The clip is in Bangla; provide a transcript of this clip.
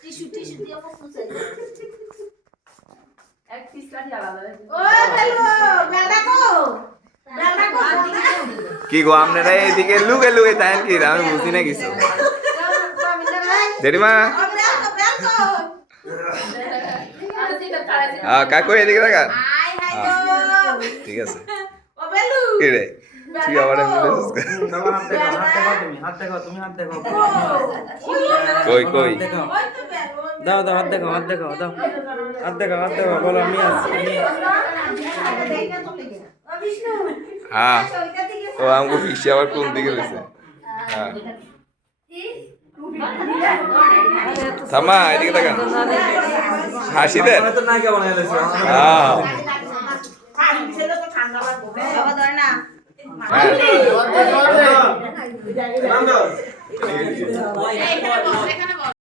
টিস্যু টিস্যু দিয়ে মুছে এক পিস কাটি আলাদা ও বেলো বেলাকো কি গো আপনারা এইদিকে লুকে লুকে তাই কি আমি বুঝি না কিছু জেঠিমা কাকু এদিকে দেখান ঠিক আছে কি রে তুই আবার কই কই দাও দাও হাত দেখো হাত দেখো দাও হাত দেখো বলো আমি আছি হ্যাঁ ও আমাকে ফিসে আবার কোন দিকে রয়েছে হ্যাঁ থামা এদিকে দেখান হাসি দেন হ্যাঁ এখানে বস